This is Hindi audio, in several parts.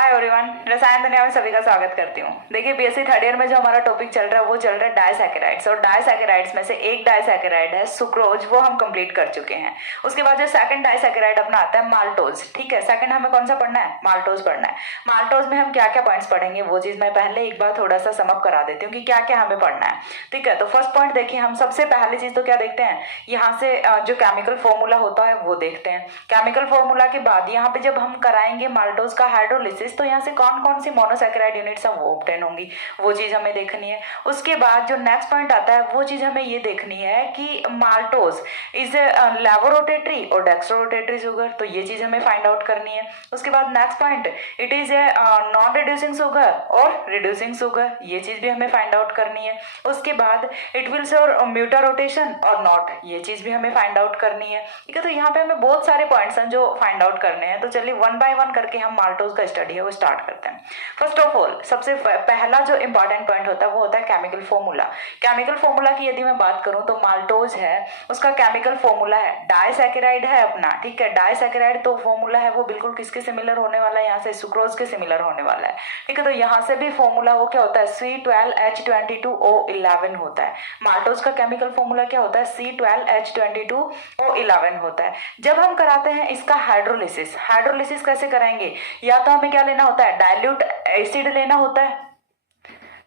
हाय एवरीवन, रसायन दुनिया में सभी का स्वागत करती हूँ। देखिए बीएससी थर्ड ईयर में जो हमारा टॉपिक चल रहा है वो चल रहा है डाइसैकेराइड्स। और डाइसैकेराइड्स में से एक डाइसैकेराइड है सुक्रोज, वो हम कंप्लीट कर चुके हैं। उसके बाद जो सेकंड डाइसैकेराइड अपना आता है माल्टोज। ठीक है, सेकंड हमें कौन सा पढ़ना है? माल्टोज पढ़ना है। माल्टोज में हम क्या क्या पॉइंट्स पढ़ेंगे वो चीज मैं पहले एक बार थोड़ा सा समअप करा देती हूँ कि क्या क्या हमें पढ़ना है। ठीक है, तो फर्स्ट पॉइंट देखिए, हम सबसे पहली चीज तो क्या देखते हैं, यहाँ से जो केमिकल फॉर्मूला होता है वो देखते हैं। केमिकल फॉर्मूला के बाद यहाँ पे जब हम कराएंगे माल्टोज का हाइड्रोलिसिस तो यहाँ से कौन कौन सी मोनोसैकेराइड यूनिट्स हैं वो ऑब्टेन होंगी, वो चीज हमें देखनी है। उसके बाद जो नेक्स्ट पॉइंट आता है वो चीज हमें ये देखनी है कि माल्टोज इज लेवोरोटेटरी और डेक्स्ट्रोरोटेटरी शुगर, तो ये चीज हमें फाइंड आउट करनी है। उसके बाद next point, it is a non reducing sugar और रिड्यूसिंग शुगर, ये चीज भी हमें फाइंड आउट करनी है। उसके बाद इट विल शो म्यूटा रोटेशन और नॉट, ये चीज भी हमें फाइंड आउट करनी है। ठीक है, तो यहाँ पे हमें बहुत सारे पॉइंट्स हैं जो फाइंड आउट करने हैं, तो चलिए वन बाय वन करके हम माल्टोज का स्टडी है वो स्टार्ट करते हैं। फर्स्ट ऑफ ऑल सबसे पहला जो इंपॉर्टेंट पॉइंट होता है वो होता है केमिकल फॉर्मूला। केमिकल फॉर्मूला की यदि मैं बात करूं तो माल्टोज है, उसका केमिकल फॉर्मूला है डाइसैकेराइड है अपना। ठीक है, डाइसैकेराइड तो फॉर्मूला है वो बिल्कुल किसके सिमिलर होने वाला है, यहाँ से सुक्रोज के सिमिलर होने वाला है। ठीक है, तो यहाँ से भी फॉर्मूला वो क्या होता है, C12H22O11 होता है। माल्टोज का केमिकल फॉर्मूला क्या होता है, C12H22O11 होता है। जब हम कराते हैं इसका हाइड्रोलिसिस, हाइड्रोलिसिस कैसे कराएंगे, या तो हमें क्या लेना होता है, डाइल्यूट एसिड लेना होता है।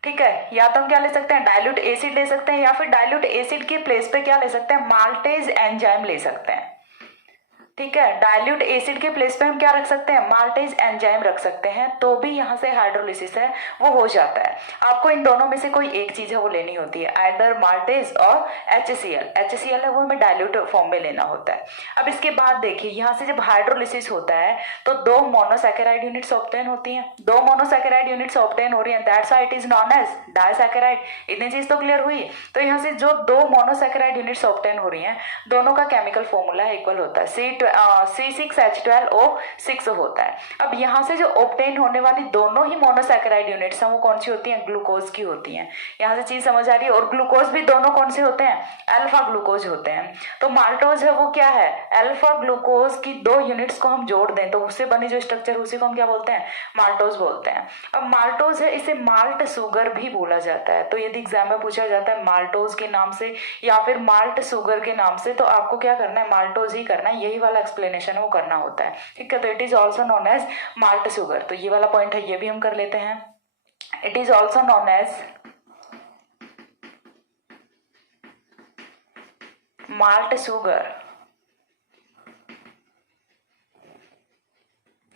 ठीक है, या तो हम क्या ले सकते हैं, डाइल्यूट एसिड ले सकते हैं, या फिर डाइल्यूट एसिड के प्लेस पे क्या ले सकते हैं, माल्टेज एंजाइम ले सकते हैं। ठीक है, डाइल्यूट एसिड के प्लेस पे हम क्या रख सकते हैं, माल्टेज एंजाइम रख सकते हैं, तो भी यहाँ से हाइड्रोलिसिस है वो हो जाता है। आपको इन दोनों में से कोई एक चीज है वो लेनी होती है, आइदर माल्टेज और HCl। HCl है वो हमें डाइल्यूट फॉर्म में लेना होता है। अब इसके बाद देखिए, यहाँ से जब हाइड्रोलिसिस होता है तो दो मोनोसैकेराइड यूनिट्स ऑब्टेन होती हैं, दो मोनोसैकेराइड यूनिट्स ऑब्टेन हो रही हैं, that's why it is known as disaccharide. इतनी चीज तो क्लियर हुई। तो यहाँ से जो दो मोनोसैकेराइड यूनिट्स ऑब्टेन हो रही हैं, दोनों का केमिकल फॉर्मूला इक्वल होता है, C6H12O6 होता है। अब यहाँ से जो ऑब्टेन होने वाली दोनों ही मोनोसैकेराइड यूनिट्स हैं वो कौन सी होती हैं, ग्लूकोज की होती हैं। यहाँ से चीज समझ आ रही है। और ग्लूकोज भी दोनों कौन से होते हैं, अल्फा ग्लूकोज होते हैं। तो माल्टोज है वो क्या है, अल्फा ग्लूकोज की दो यूनिट्स को हम जोड़ दें तो उससे बनी जो स्ट्रक्चर उसी को हम क्या बोलते हैं, माल्टोज बोलते हैं। अब माल्टोज है, इसे माल्ट शुगर भी बोला जाता है। तो यदि एग्जाम में पूछा जाता है माल्टोज के नाम से या फिर माल्ट शुगर के नाम से, तो आपको क्या करना है, माल्टोज ही करना है, यही वाला एक्सप्लेनेशन वो करना होता है। ठीक है, तो it is also known as malt sugar, तो ये वाला पॉइंट है ये भी हम कर लेते हैं। It is also known as malt sugar.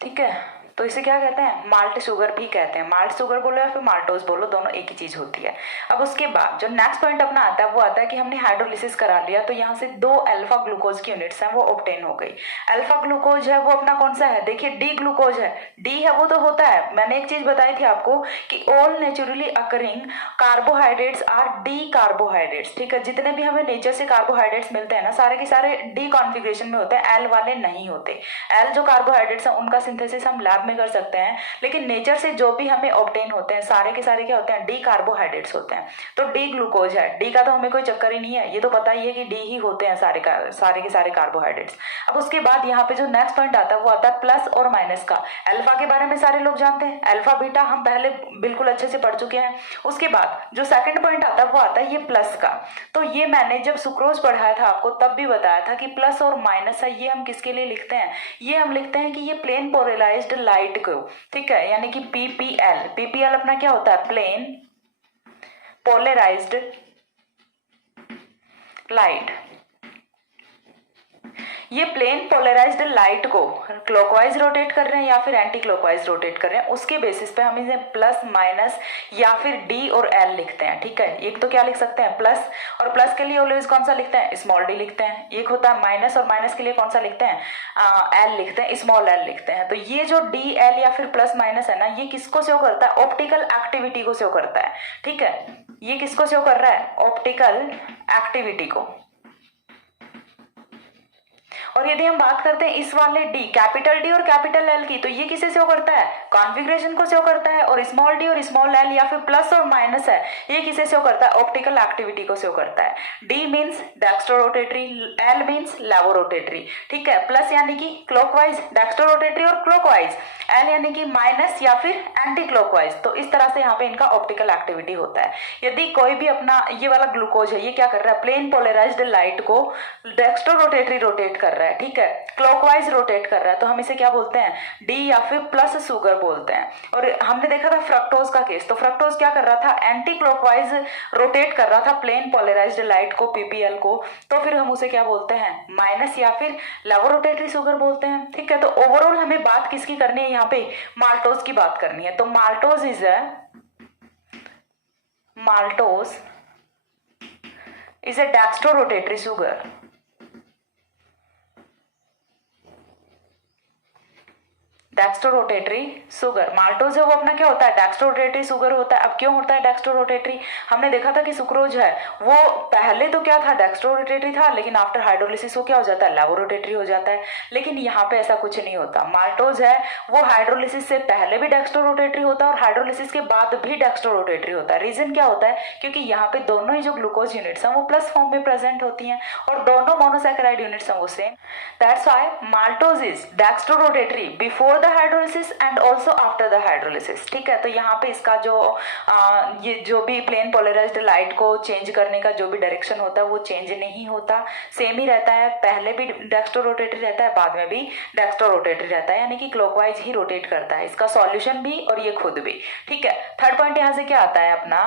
ठीक है, तो इसे क्या कहते हैं, माल्ट शुगर भी कहते हैं। माल्ट शुगर बोलो या फिर माल्टोज बोलो, दोनों एक ही चीज होती है। अब उसके बाद जो नेक्स्ट पॉइंट अपना आता है वो आता है कि हमने हाइड्रोलिसिस करा लिया तो यहाँ से दो अल्फा ग्लूकोज की यूनिट्स हैं वो ऑब्टेन हो गई। अल्फा ग्लूकोज है वो अपना कौन सा है, देखिए डी ग्लूकोज है। डी है वो तो होता है, मैंने एक चीज बताई थी आपको कि all naturally occurring carbohydrates R D carbohydrates. ठीक है, जितने भी हमें नेचर से कार्बोहाइड्रेट्स मिलते हैं ना, सारे के सारे डी कॉन्फिग्रेशन में होते हैं, एल वाले नहीं होते। एल जो कार्बोहाइड्रेट्स हैं उनका सिंथेसिस हम लैब में कर सकते हैं, लेकिन नेचर से जो भी हमें ऑब्टेन होते हैं सारे के सारे क्या होते हैं, डी कार्बोहाइड्रेट्स होते हैं। तो डी ग्लूकोज है, डी का तो हमें कोई चक्कर ही नहीं है, ये तो पता ही है कि डी ही होते हैं सारे के सारे कार्बोहाइड्रेट्स। अब उसके बाद यहाँ पे जो नेक्स्ट पॉइंट आता है वो आता है प्लस और माइनस का। अल्फा के बारे में सारे लोग जानते हैं, अल्फा बीटा हम पहले बिल्कुल अच्छे से पढ़ चुके हैं। उसके बाद जो सेकंड पॉइंट आता है वो आता है ये प्लस का। तो ये मैंने जब सुक्रोज पढ़ाया था आपको तब भी बताया था कि प्लस और माइनस है, ये हम किसके लिए लिखते हैं, ये हम लिखते हैं कि ये प्लेन पोलराइज्ड लाइट को। ठीक है, यानी कि PPL। PPL अपना क्या होता है, प्लेन पोलराइज्ड लाइट। ये प्लेन पोलराइज्ड लाइट को क्लॉकवाइज रोटेट कर रहे हैं या फिर एंटी क्लॉकवाइज रोटेट कर रहे हैं, उसके बेसिस पे हम इसे प्लस माइनस या फिर डी और एल लिखते हैं। ठीक है, एक तो क्या लिख सकते हैं प्लस, और प्लस के लिए ऑलवेज कौन सा लिखते हैं, स्मॉल डी लिखते हैं। एक होता है माइनस, और माइनस के लिए कौन सा लिखते हैं, एल लिखते हैं, स्मॉल एल लिखते हैं। तो ये जो डी एल या फिर प्लस माइनस है ना, ये किसको शो करता है, ऑप्टिकल एक्टिविटी को शो करता है। ठीक है, ये किसको शो कर रहा है, ऑप्टिकल एक्टिविटी को। और यदि हम बात करते हैं इस वाले डी, कैपिटल डी और कैपिटल एल की, तो ये किसे शो करता है, कॉन्फ़िगरेशन को शो करता है, और स्मॉल डी और स्मॉल एल या फिर प्लस और माइनस है, ये किसे शो करता है, ऑप्टिकल एक्टिविटी को शो करता है। D means dextro rotatory, L means levo rotatory, ठीक है, प्लस यानी कि क्लॉकवाइज डेक्स्ट्रो रोटेटरी और क्लॉकवाइज, एल यानी कि माइनस या फिर एंटी क्लॉकवाइज। तो इस तरह से यहाँ पे इनका ऑप्टिकल एक्टिविटी होता है। यदि कोई भी अपना ये वाला ग्लूकोज है, ये क्या कर रहा है, प्लेन पोलराइज्ड लाइट को डेक्स्ट्रो रोटेटरी रोटेट कर रहा है, ठीक है, क्लॉकवाइज रोटेट कर रहा है, तो हम इसे क्या बोलते हैं, डी या फिर प्लस शुगर बोलते हैं। और हमने देखा था फ्रक्टोज का केस, तो फ्रक्टोज क्या कर रहा था, एंटी क्लॉकवाइज रोटेट कर रहा था प्लेन पोलराइज्ड लाइट को, पीपीएल को, तो फिर हम उसे क्या बोलते हैं, माइनस या फिर लेवो रोटेटरी शुगर बोलते हैं, ठीक है। तो ओवरऑल हमें बात किसकी करनी है, यहाँ पे माल्टोज की बात करनी है। तो maltose is a dextrorotatory sugar. Dextrorotatory sugar, maltose है वो अपना क्या होता है, डेक्स्ट्रोरोटेटरी सुगर होता है। अब क्यों होता है डेक्स्ट्रोरोटेटरी, हमने देखा था कि सुक्रोज है वो पहले तो क्या था, डेक्स्ट्रोरोटेटरी था, लेकिन आफ्टर हाइड्रोलिसिस वो क्या हो जाता है, लेवोरोटेटरी हो जाता है। लेकिन यहाँ पे ऐसा कुछ नहीं होता, माल्टोज है वो हाइड्रोलिसिस से पहले भी डेक्स्ट्रोरोटेटरी होता है और हाइड्रोलिसिस के बाद भी डेक्स्ट्रोरोटेटरी होता है। रीजन क्या होता है, क्योंकि यहाँ पे दोनों ही जो ग्लूकोज यूनिट्स हैं वो प्लस फॉर्म में प्रेजेंट होती हैं और दोनों मोनोसैकेराइड यूनिट्स हैं वो same. That's why maltose is dextrorotatory before hydrolysis and also after the hydrolysis, ठीक है। तो यहाँ पे इसका जो ये जो भी प्लेन पोलराइज्ड लाइट को चेंज करने का जो भी डायरेक्शन होता है वो चेंज नहीं होता, सेम ही रहता है, पहले भी डेक्स्ट्रोरोटेटरी रहता है, बाद में भी डेक्स्ट्रोरोटेटरी रहता है, यानी कि क्लॉकवाइज ही रोटेट करता है, इसका सॉल्यूशन भी और ये खुद भी, ठीक है। थर्ड पॉइंट यहाँ से क्या आता है अपना,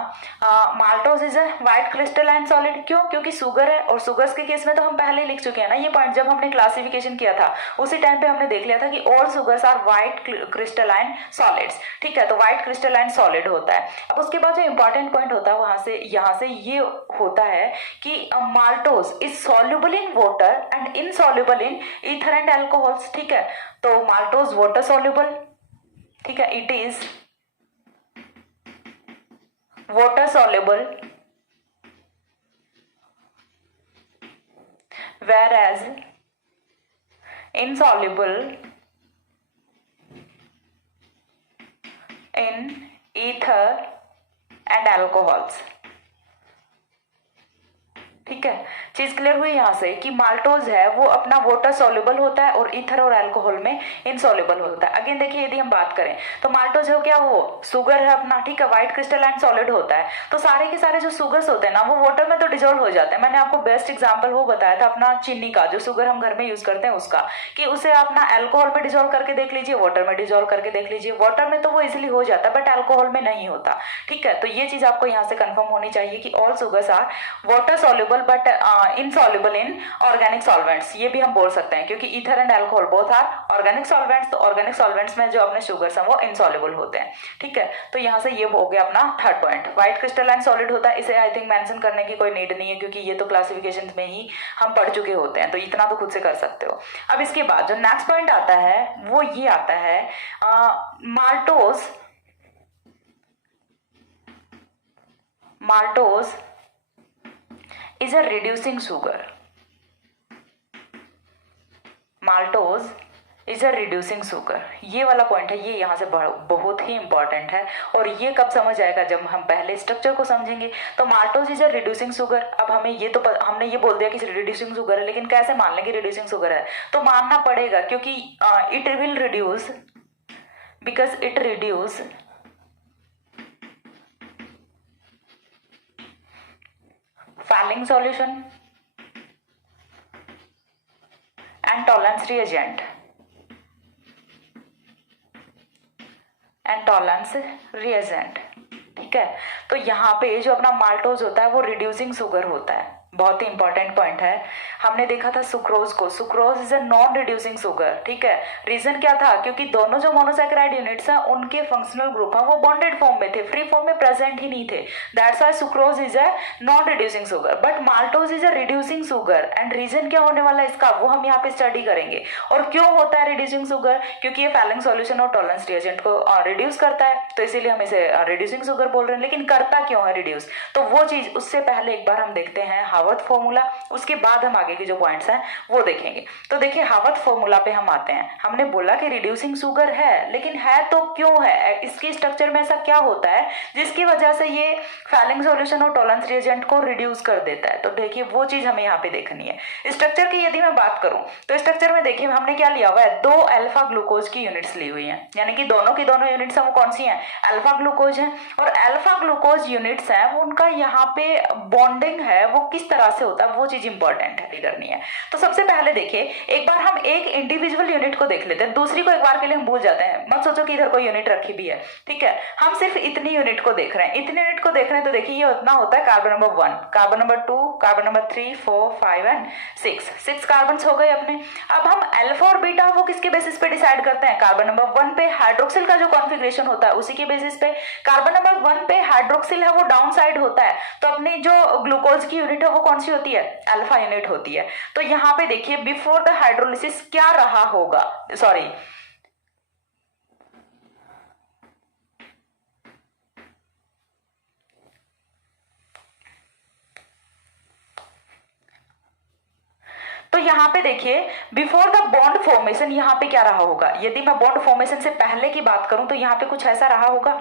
maltose is a white crystalline solid, क्यों, क्योंकि शुगर है, और शुगर्स के केस में तो हम पहले ही लिख चुके हैं ना ये पॉइंट, जब हमने क्लासिफिकेशन किया था उसी टाइम पे हमने देख लिया था कि all sugars are white crystalline solids, ठीक है। तो व्हाइट क्रिस्टलाइन सॉलिड होता है। अब उसके बाद जो इंपॉर्टेंट पॉइंट होता है वहां से यहाँ से ये होता है कि maltose is soluble in water and insoluble in ether and alcohols, ठीक है। तो माल्टोज वाटर सॉल्युबल, ठीक है, it is water soluble whereas insoluble in ether and alcohols, ठीक है। चीज क्लियर हुई यहाँ से कि माल्टोज है वो अपना वाटर सॉल्युबल होता है और ईथर और अल्कोहल में इनसॉल्युबल होता है। अगेन देखिए यदि हम बात करें तो माल्टोज है क्या, वो शुगर है अपना, ठीक है, व्हाइट क्रिस्टलाइन सॉलिड होता है, तो सारे के सारे जो शुगर्स होते हैं ना वो वाटर में तो डिजोल्व हो जाते हैं। मैंने आपको बेस्ट एग्जाम्पल वो बताया था अपना चीनी का, जो शुगर हम घर में यूज करते हैं उसका, कि उसे अपना अल्कोहल में डिजोल्व करके देख लीजिए, वाटर में डिजोल्व करके देख लीजिए, वाटर में तो वो इजिली हो जाता है बट अल्कोहल में नहीं होता, ठीक है। तो ये चीज आपको यहाँ से कंफर्म होनी चाहिए कि all sugars are water soluble but insoluble in organic solvents, ये भी हम बोल सकते हैं क्योंकि ether and alcohol both are organic solvents, तो ऑर्गेनिक सॉल्वेंट्स में जो अपने शुगर्स हैं वो इनसॉल्युबल होते हैं, ठीक है। तो यहाँ से ये हो गया अपना third point, white crystalline solid होता है, इसे आई थिंक मेंशन करने की कोई नीड नहीं है क्योंकि ये तो क्लासिफिकेशन में ही हम पढ़ चुके होते हैं, तो इतना तो खुद से कर सकते हो। अब इसके बाद जो नेक्स्ट पॉइंट आता है वो ये आता है, maltose is a reducing sugar. Maltose is a reducing sugar. ये वाला पॉइंट है, ये यहाँ से बहुत ही इंपॉर्टेंट है और ये कब समझ आएगा, जब हम पहले स्ट्रक्चर को समझेंगे। तो maltose is a reducing sugar. अब हमें ये तो हमने ये बोल दिया कि रिड्यूसिंग सुगर है, लेकिन कैसे मान लेंगे रिड्यूसिंग सुगर है, तो मानना पड़ेगा क्योंकि it will reduce, because it reduce Fehling solution and tolerance reagent ठीक है। तो यहाँ पे जो अपना माल्टोज होता है वो रिड्यूसिंग शुगर होता है, बहुत ही इंपॉर्टेंट पॉइंट है। हमने देखा था सुक्रोज को, sucrose is a non reducing sugar, ठीक है। रीजन क्या था, क्योंकि दोनों जो मोनोसैकेराइड यूनिट्स हैं उनके फंक्शनल ग्रुप हैं वो बॉन्डेड फॉर्म में थे, फ्री फॉर्म में प्रेजेंट ही नहीं थे, that's why sucrose is a non reducing sugar. But maltose is a reducing sugar and reason क्या होने वाला है इसका वो हम यहाँ पे स्टडी करेंगे। और क्यों होता है रिड्यूसिंग शुगर, क्योंकि ये फेलिंग सॉल्यूशन और टॉलरेंस रिएजेंट को रिड्यूस करता है, तो इसीलिए हम इसे रिड्यूसिंग शुगर बोल रहे हैं। लेकिन करता क्यों है रिड्यूस, तो वो चीज उससे पहले एक बार हम देखते हैं हाउ हावर्थ फॉर्मूला, उसके बाद हम आगे के जो पॉइंट्स हैं वो देखेंगे। तो देखिए हावर्थ फॉर्मूला पे हम आते हैं। हमने बोला कि रिड्यूसिंग शुगर है, लेकिन है तो क्यों है, इसकी स्ट्रक्चर में ऐसा क्या होता है जिसकी वजह से ये फैलिंग सॉल्यूशन और टॉलरेंस रिएजेंट को रिड्यूस कर देता है। तो देखिए वो चीज हमें यहाँ पे देखनी है। स्ट्रक्चर की यदि मैं बात करूं तो स्ट्रक्चर में देखिए हमने क्या लिया हुआ है, 2 अल्फा ग्लूकोज की यूनिट्स ली हुई हैं, यानी कि दोनों की दोनों यूनिट्स हैं वो कौन सी हैं, अल्फा ग्लूकोज हैं। और अल्फा ग्लूकोज यूनिट्स हैं वो उनका यहाँ पे बॉन्डिंग है वो किस तरह से होता है वो चीज इंपॉर्टेंट है करनी है। तो सबसे पहले देखिए एक बार हम एक इंडिविजुअल यूनिट को देख लेते हैं, दूसरी को एक बार के लिए हम भूल जाते हैं। मत सोचो कि इधर कोई यूनिट रखी भी है, ठीक है, हम सिर्फ इतनी यूनिट को देख रहे हैं, इतनी यूनिट को देख रहे हैं। तो देखिए ये उतना होता है carbon number 1, carbon number 2, carbon number 3, 4, 5 and 6 carbon हो गए अपने। अब हम अल्फा और बीटा वो किसके बेसिस पे डिसाइड करते हैं, कार्बन नंबर 1 पे हाइड्रोक्सिल का जो कॉन्फ़िगरेशन होता है उसी के बेसिस पे। कार्बन नंबर 1 पे हाइड्रोक्सिल है वो डाउन साइड होता है, तो अपनी जो ग्लूकोज की यूनिट है वो कौन सी होती है, अल्फा यूनिट होती है। तो यहाँ पे देखिए बिफोर द हाइड्रोलिसिस क्या रहा होगा, सॉरी तो यहाँ पे देखिए बिफोर द बॉन्ड फॉर्मेशन यहाँ पे क्या रहा होगा, यदि मैं बॉन्ड फॉर्मेशन से पहले की बात करूं तो यहाँ पे कुछ ऐसा रहा होगा,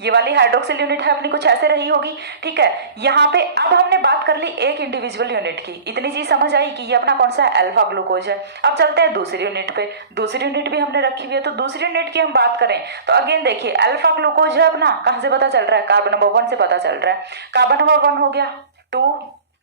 ये वाली हाइड्रोक्सिल यूनिट है अपनी कुछ ऐसे रही होगी, ठीक है। यहाँ पे अब हमने बात कर ली एक इंडिविजुअल यूनिट की, इतनी चीज समझ आई कि ये अपना कौन सा अल्फा ग्लूकोज है। अब चलते हैं दूसरी यूनिट पे, दूसरी यूनिट भी हमने रखी हुई है। तो दूसरी यूनिट की हम बात करें तो अगेन देखिए अल्फा ग्लूकोज है अपना, कहां से पता चल रहा है, कार्बन नंबर 1 से पता चल रहा है। कार्बन नंबर 1 हो गया, 2,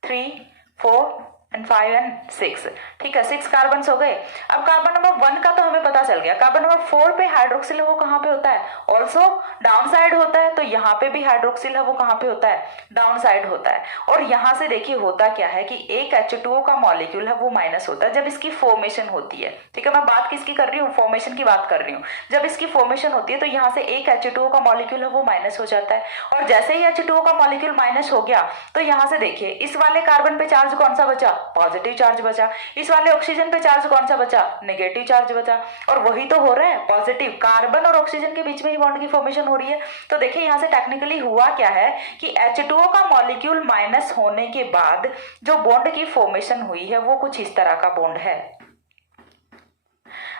3, 4 एंड 5 एंड 6, ठीक है, 6 कार्बन हो गए। अब कार्बन नंबर 1 का तो हमें पता चल गया, कार्बन नंबर 4 पे हाइड्रोक्सिल है वो कहाँ पे होता है, ऑल्सो डाउन साइड होता है। तो यहाँ पे भी हाइड्रोक्सिल है वो कहाँ पे होता है, डाउन साइड होता है। और यहाँ से देखिए होता क्या है कि एक H2O का मॉलिक्यूल है वो माइनस होता है जब इसकी फॉर्मेशन होती है, ठीक है। मैं बात किसकी कर रही हूँ, फॉर्मेशन की बात कर रही हूँ। जब इसकी फॉर्मेशन होती है तो यहाँ से एक H2O का मॉलिक्यूल है वो माइनस हो जाता है, और जैसे ही H2O का मॉलिक्यूल माइनस हो गया तो यहाँ से देखिए इस वाले कार्बन पे चार्ज कौन सा बचा, पॉजिटिव चार्ज बचा। इस वाले ऑक्सीजन पे चार्ज कौन सा बचा, नेगेटिव चार्ज बचा। और वही तो हो रहा है, पॉजिटिव कार्बन और ऑक्सीजन के बीच में ही बॉन्ड की फॉर्मेशन हो रही है। तो देखिए यहाँ से टेक्निकली हुआ क्या है कि H2O का मॉलिक्यूल माइनस होने के बाद जो बॉन्ड की फॉर्मेशन हुई है वो कुछ इस तरह का बॉन्ड है।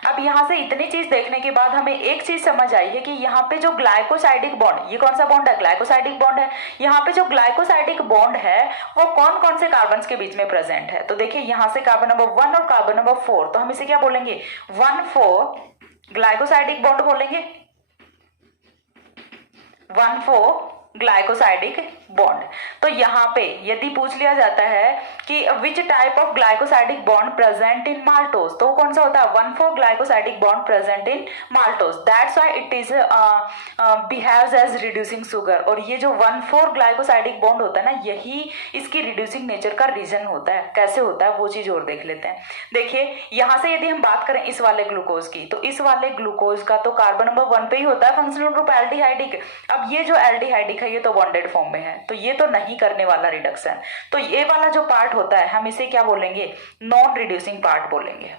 अब यहाँ से इतनी चीज देखने के बाद हमें एक चीज समझ आई है कि यहाँ पे जो ग्लाइकोसाइडिक बॉन्ड, ये कौन सा बॉन्ड है, ग्लाइकोसाइडिक बॉन्ड है। यहाँ पे जो ग्लाइकोसाइडिक बॉन्ड है वो कौन कौन से कार्बन के बीच में प्रेजेंट है। तो देखिए यहाँ से कार्बन नंबर 1 और कार्बन नंबर 4, तो हम इसे क्या बोलेंगे, 1,4 ग्लाइकोसाइडिक बॉन्ड बोलेंगे, 1,4 ग्लाइकोसाइडिक बॉन्ड। तो यहाँ पे यदि पूछ लिया जाता है कि which type of glycosidic bond present in maltose, तो कौन सा होता है, 1,4 glycosidic bond present in maltose, that's why it is behaves as reducing sugar. और ये जो 1,4 ग्लाइकोसाइडिक बॉन्ड होता है ना, यही इसकी रिड्यूसिंग नेचर का रीजन होता है। कैसे होता है वो चीज और देख लेते हैं। देखिए यहाँ से यदि हम बात करें इस वाले ग्लूकोज की, तो इस वाले ग्लूकोज का तो कार्बन नंबर 1 पे ही होता है फंक्शनल ग्रुप एल्डिहाइडिक। अब ये जो एल्डिहाइडिक है ये तो बॉन्डेड फॉर्म में है, तो ये तो नहीं करने वाला रिडक्शन। तो ये वाला जो पार्ट होता है हम इसे क्या बोलेंगे, नॉन रिड्यूसिंग पार्ट बोलेंगे,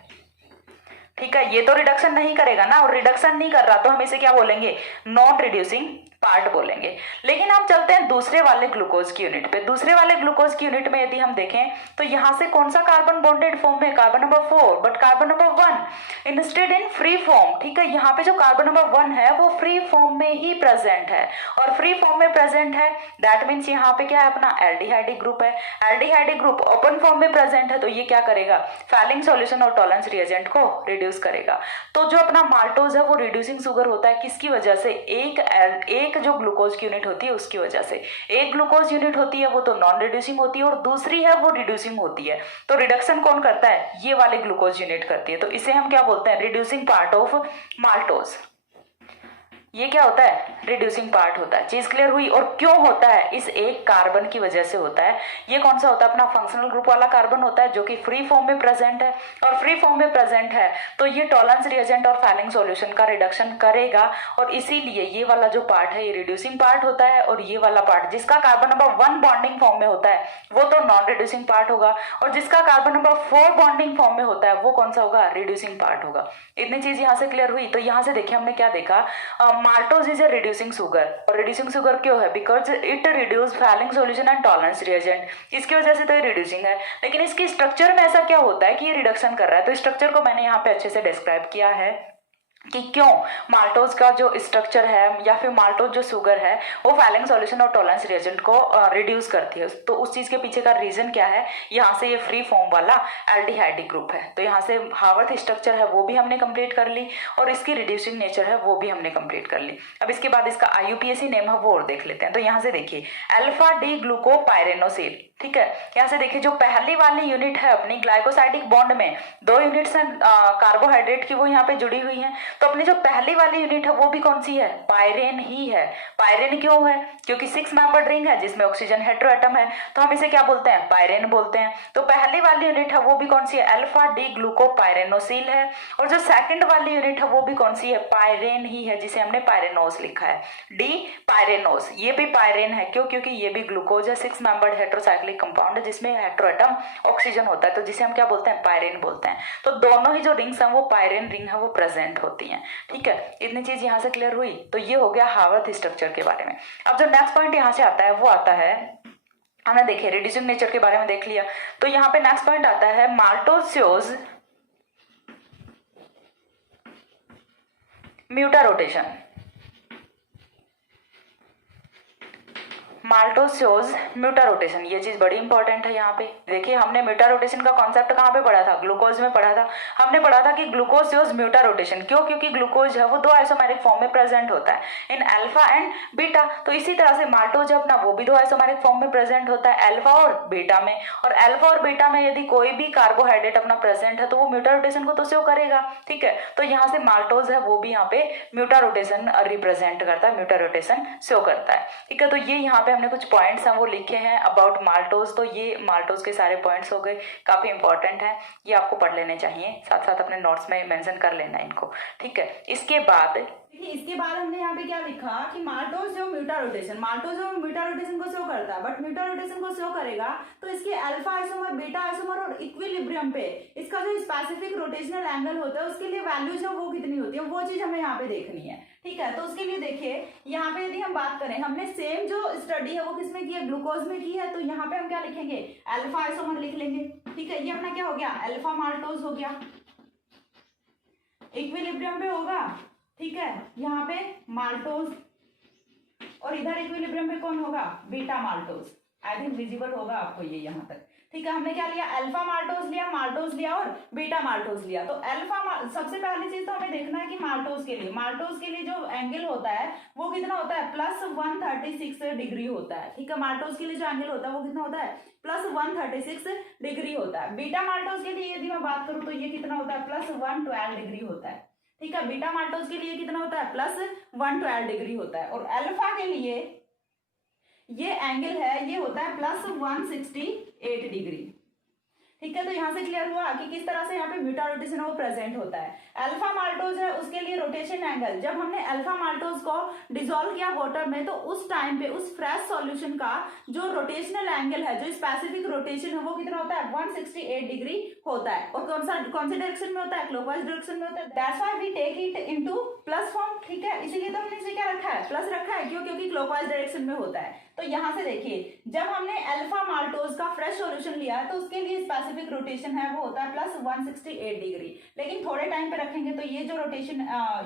ठीक है। ये तो रिडक्शन नहीं करेगा ना, और रिडक्शन नहीं कर रहा तो हम इसे क्या बोलेंगे, नॉन रिड्यूसिंग पार्ट बोलेंगे। लेकिन हम चलते हैं दूसरे वाले ग्लूकोज की यूनिट पे। दूसरे वाले ग्लूकोज की यूनिट में यदि हम देखें तो यहाँ से कौन सा कार्बन बॉन्डेड फॉर्म में, carbon number 4, but carbon number 1 instead in free form, ठीक है। यहाँ पे जो कार्बन नंबर 1 है वो फ्री फॉर्म में ही प्रेजेंट है, और फ्री फॉर्म में प्रेजेंट है दैट मीन्स यहाँ पे क्या है, अपना एल्डिहाइडिक ग्रुप है। एल्डिहाइडिक ग्रुप ओपन फॉर्म में प्रेजेंट है, तो ये क्या करेगा, फैलिंग सॉल्यूशन और टॉलरेंस रिएजेंट को रिड्यूस करेगा। तो जो अपना माल्टोज है वो रिड्यूसिंग शुगर होता है, किसकी वजह से, एक जो ग्लूकोज की यूनिट होती है उसकी वजह से। एक ग्लूकोज यूनिट होती है वो तो नॉन रिड्यूसिंग होती है, और दूसरी है वो रिड्यूसिंग होती है। तो रिडक्शन कौन करता है, ये वाले ग्लूकोज यूनिट करती है। तो इसे हम क्या बोलते हैं, रिड्यूसिंग पार्ट ऑफ माल्टोज। ये क्या होता है, रिड्यूसिंग पार्ट होता है। चीज क्लियर हुई। और क्यों होता है, इस एक कार्बन की वजह से होता है। ये कौन सा होता है, अपना फंक्शनल ग्रुप वाला कार्बन होता है जो कि फ्री फॉर्म में प्रेजेंट है, और फ्री फॉर्म में प्रेजेंट है तो ये टॉलरेंस रिएजेंट और फैलिंग सॉल्यूशन का रिडक्शन करेगा। और इसीलिए ये वाला जो पार्ट है ये रिड्यूसिंग पार्ट होता है, और ये वाला पार्ट जिसका कार्बन नंबर 1 बॉन्डिंग फॉर्म में होता है वो तो नॉन रिड्यूसिंग पार्ट होगा, और जिसका कार्बन नंबर 4 बॉन्डिंग फॉर्म में होता है वो कौन सा होगा, रिड्यूसिंग पार्ट होगा। इतनी चीज यहाँ से क्लियर हुई। तो यहाँ से देखिए हमने क्या देखा, maltose is a reducing sugar, और रिड्यूसिंग शुगर क्यों है? Because it reduce falling solution and tolerance reagent, इसकी वजह से तो ये रिड्यूसिंग है। लेकिन इसकी स्ट्रक्चर में ऐसा क्या होता है कि ये रिडक्शन कर रहा है? तो स्ट्रक्चर को मैंने यहाँ पे अच्छे से डिस्क्राइब किया है कि क्यों माल्टोज का जो स्ट्रक्चर है या फिर माल्टोज जो शुगर है वो फैलिंग सॉल्यूशन और टॉलरेंस रिएजेंट को रिड्यूस करती है। तो उस चीज के पीछे का रीजन क्या है? यहाँ से ये फ्री फॉर्म वाला एल्डिहाइड ग्रुप है। तो यहाँ से हावर्थ स्ट्रक्चर है वो भी हमने कंप्लीट कर ली, और इसकी रिड्यूसिंग नेचर है वो भी हमने कंप्लीट कर ली। अब इसके बाद इसका IUPAC नेम है वो और देख लेते हैं। तो यहाँ से देखिए अल्फा डी ग्लूकोपाइरेनोसिल, ठीक है। यहाँ से देखिए जो पहली वाली यूनिट है अपनी ग्लाइकोसाइडिक बॉन्ड में 2 यूनिट्स हैं कार्बोहाइड्रेट की, वो यहाँ पे जुड़ी हुई हैं। तो अपनी जो पहली वाली यूनिट है वो भी कौन सी है? पायरेन ही है। पायरेन क्यों है? क्योंकि 6 मेंबर्ड रिंग है जिसमें ऑक्सीजन हेटेरोएटम है, तो हम इसे क्या बोलते हैं? पायरेन बोलते हैं। तो पहली वाली यूनिट है वो भी कौन सी है? अल्फा डी ग्लूकोपाइरेनोसिल है। और जो सेकंड वाली यूनिट है वो भी कौन सी है? पायरेन ही है, जिसे हमने पायरेनोस लिखा है, डी पायरेनोस। ये भी पायरेन है, क्यों? क्योंकि ये भी ग्लूकोज है, 6 मेंबर्ड हेटेरोसाइक्लिक कंपाउंड है जिसमें हेटेरोएटम ऑक्सीजन होता है, तो जिसे हम क्या बोलते हैं? पायरेन बोलते हैं। तो दोनों ही जो रिंग्स हैं वो पायरेन रिंग है वो प्रेजेंट होती हैं, ठीक है। इतनी चीज यहाँ से क्लियर हुई। तो ये हो गया हावर्थ स्ट्रक्चर के बारे में। अब जो नेक्स्ट पॉइंट यहाँ से आता है वो आता है, हमने देखिए रिड्यूसिंग नेचर के बारे में देख लिया। तो यहाँ पे नेक्स्ट पॉइंट आता है maltose shows mutarotation. Maltose shows mutarotation, ये चीज बड़ी इंपॉर्टेंट है। यहाँ पे देखिए हमने म्यूटा रोटेशन का कॉन्सेप्ट कहाँ पे पढ़ा था? ग्लूकोज में पढ़ा था। हमने पढ़ा था कि ग्लूकोज शोज म्यूटा रोटेशन, क्यों? क्योंकि ग्लूकोज है वो 2 आइसोमेरिक फॉर्म में प्रेजेंट होता है इन अल्फा एंड बीटा। तो इसी तरह से माल्टोज अपना वो भी 2 आइसोमेरिक फॉर्म में प्रेजेंट होता है, अल्फा और बीटा में। और अल्फा और बीटा में यदि कोई भी कार्बोहाइड्रेट अपना प्रेजेंट है तो वो म्यूटा रोटेशन को तो शो करेगा, ठीक है। तो यहाँ से माल्टोज है वो भी यहाँ पे म्यूटा रोटेशन रिप्रेजेंट करता है, म्यूटा रोटेशन शो करता है, ठीक है। तो ये यहाँ पे हमने कुछ पॉइंट्स हैं वो लिखे हैं अबाउट माल्टोज। तो ये माल्टोज के सारे पॉइंट्स हो गए, काफी इंपॉर्टेंट है, ये आपको पढ़ लेने चाहिए, साथ साथ अपने नोट्स में मेंशन कर लेना इनको, ठीक है। इसके बाद इसके बाद हमने यहाँ पे क्या लिखा कि माल्टोज जो म्यूटा रोटेशन, माल्टोज जो म्यूटा रोटेशन को शो करता है, बट म्यूटा रोटेशन को शो करेगा तो इसके अल्फा आइसोमर, बीटा आइसोमर और इक्विलिब्रियम पे इसका जो स्पेसिफिक रोटेशनल एंगल होता है उसके लिए वैल्यूज है वो कितनी होती है, वो चीज हमें यहाँ पे देखनी है, ठीक है। तो उसके लिए देखिए यहाँ पे यदि हम बात करें, हमने सेम जो स्टडी है वो किसमें की है? ग्लूकोज में की है। तो यहाँ पे हम क्या लिखेंगे? अल्फा आइसोमर लिख लेंगे, ठीक है। ये अपना क्या हो गया? अल्फा माल्टोज हो गया। इक्विलिब्रियम पे होगा, ठीक है, यहाँ पे माल्टोज, और इधर इक्विलिब्रियम पे कौन होगा? Beta maltose. I think visible होगा आपको ये यहाँ तक, ठीक है। हमने क्या लिया? अल्फा माल्टोज लिया, माल्टोज लिया और बीटा माल्टोज लिया। तो सबसे पहली चीज तो हमें देखना है कि माल्टोज के लिए जो एंगल होता है वो कितना होता है? +136 डिग्री होता है, ठीक है। माल्टोज के लिए जो एंगल होता है वो कितना होता है? +136 डिग्री होता है। बीटा माल्टोज के लिए यदि मैं बात करूं तो ये कितना होता है? +112 डिग्री होता है, ठीक है। बीटा माल्टोज के लिए कितना होता है? +112 डिग्री होता है। और अल्फा के लिए ये एंगल है, ये होता है +168 डिग्री, ठीक है। तो यहाँ से क्लियर हुआ कि किस तरह से यहाँ पे म्यूटा रोटेशन वो प्रेजेंट होता है। अल्फा माल्टोज है उसके लिए रोटेशन एंगल, जब हमने अल्फा माल्टोज को डिसॉल्व किया वाटर में तो उस टाइम पे उस फ्रेश सॉल्यूशन का जो रोटेशनल एंगल है, जो स्पेसिफिक रोटेशन है वो कितना होता है? 168 डिग्री होता है। और कौन से डायरेक्शन में होता है? क्लॉकवाइज डायरेक्शन में होता है। That's why we take it into plus form, ठीक है। इसीलिए तो हमने इसे क्या रखा है? प्लस रखा है, क्यों? क्योंकि क्लॉकवाइज डायरेक्शन में होता है। तो यहाँ से देखिए जब हमने अल्फा माल्टोज का फ्रेश सॉल्यूशन लिया है तो उसके लिए स्पेसिफिक रोटेशन है वो होता है +168 डिग्री। लेकिन थोड़े टाइम पे रखेंगे तो ये जो रोटेशन,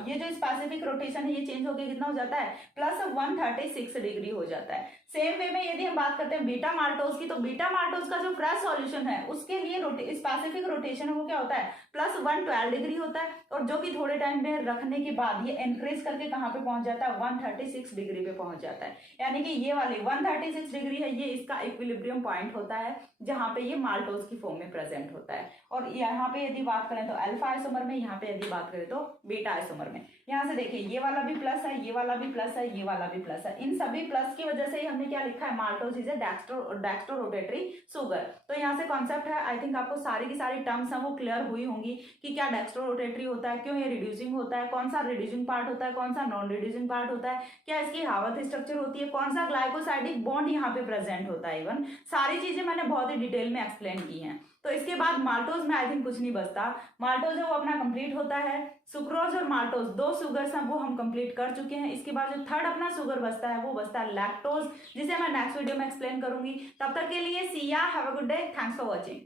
ये जो स्पेसिफिक रोटेशन है ये चेंज होकर कितना हो जाता है? +136 डिग्री हो जाता है। सेम वे में यदि हम बात करते हैं बीटा माल्टोज की, तो बीटा माल्टोज का जो फ्रेश सॉल्यूशन है उसके लिए स्पेसिफिक रोटेशन है वो क्या होता है? +112 डिग्री होता है। और जो कि थोड़े टाइम में रखने के बाद ये इंक्रीज करके कहाँ पे पहुंच जाता है? 136 डिग्री पे पहुंच जाता है। यानी कि ये वाली 136 डिग्री है, ये इसका इक्विलिब्रियम पॉइंट होता है जहां पे ये माल्टोज की फॉर्म में प्रेजेंट होता है। और यहाँ पे यदि बात करें तो अल्फा आइसोमर में, यहाँ पे यदि बात करें तो बीटा आइसोमर में। यहाँ से देखिए ये वाला भी प्लस है, ये वाला भी प्लस है, ये वाला भी प्लस है। इन सभी प्लस की वजह से ही हमने क्या लिखा है? Maltose is a dextro rotatory sugar. तो यहाँ से कॉन्सेप्ट है, आई थिंक आपको सारी की सारी टर्म्स हैं वो क्लियर हुई होंगी कि क्या डेक्स्ट्रो रोटेटरी होता है, क्यों ये रिड्यूसिंग होता है, कौन सा रिड्यूसिंग पार्ट होता है, कौन सा नॉन रिड्यूसिंग पार्ट होता है, क्या इसकी हावर्थ स्ट्रक्चर होती है, कौन सा ग्लाइकोसाइडिक बॉन्ड यहाँ पे प्रेजेंट होता है। इवन सारी चीजें मैंने बहुत ही डिटेल में एक्सप्लेन की हैं। तो इसके बाद माल्टोज में आई थिंक कुछ नहीं बचता। माल्टोज है वो अपना कंप्लीट होता है। सुक्रोज और माल्टोज 2 शुगर्स हैं वो हम कंप्लीट कर चुके हैं। इसके बाद जो थर्ड अपना शुगर बचता है वो बचता है लैक्टोज, जिसे मैं नेक्स्ट वीडियो में एक्सप्लेन करूंगी। तब तक के लिए सी या, have a good day, thanks for watching.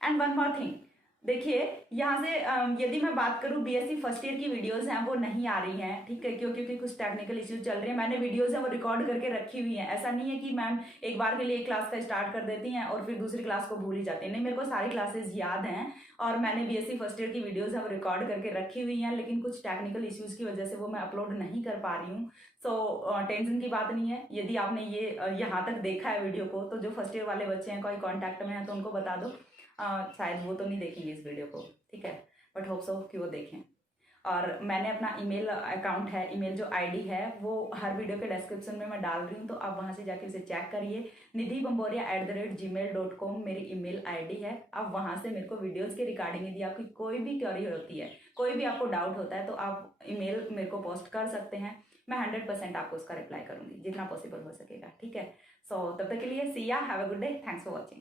And one more thing, देखिए यहाँ से यदि मैं बात करूँ बीएससी फर्स्ट ईयर की वीडियोस हैं वो नहीं आ रही हैं, ठीक है, क्योंकि कुछ टेक्निकल इश्यूज चल रहे हैं। मैंने वीडियोस हैं वो रिकॉर्ड करके रखी हुई हैं। ऐसा नहीं है कि मैम एक बार के लिए एक क्लास का स्टार्ट कर देती हैं और फिर दूसरी क्लास को भूल ही जाती हैं। नहीं, मेरे को सारी क्लासेज याद हैं और मैंने बीएससी फर्स्ट ईयर की वीडियोज हैं वो रिकॉर्ड करके रखी हुई हैं, लेकिन कुछ टेक्निकल इश्यूज की वजह से वो मैं अपलोड नहीं कर पा रही हूँ। सो टेंशन की बात नहीं है। यदि आपने ये यहाँ तक देखा है वीडियो को, तो जो फर्स्ट ईयर वाले बच्चे हैं कोई कॉन्टैक्ट में है तो उनको बता दो। शायद वो तो नहीं देखेंगे इस वीडियो को, ठीक है, बट होप सो कि वो देखें। और मैंने अपना ईमेल अकाउंट है, ईमेल जो आईडी है वो हर वीडियो के डिस्क्रिप्शन में मैं डाल रही हूँ, तो आप वहाँ से जाके उसे चेक करिए। nidhibamboria@gmail.com मेरी ईमेल आईडी है। आप वहाँ से मेरे को वीडियोज़ के रिगार्डिंग यदि आपकी कोई भी क्वेरी होती है, कोई भी आपको डाउट होता है, तो आप ईमेल मेरे को पोस्ट कर सकते हैं। मैं 100% आपको उसका रिप्लाई करूँगी जितना पॉसिबल हो सकेगा, ठीक है। सो तब तक के लिए सी या, have a good day, thanks for watching.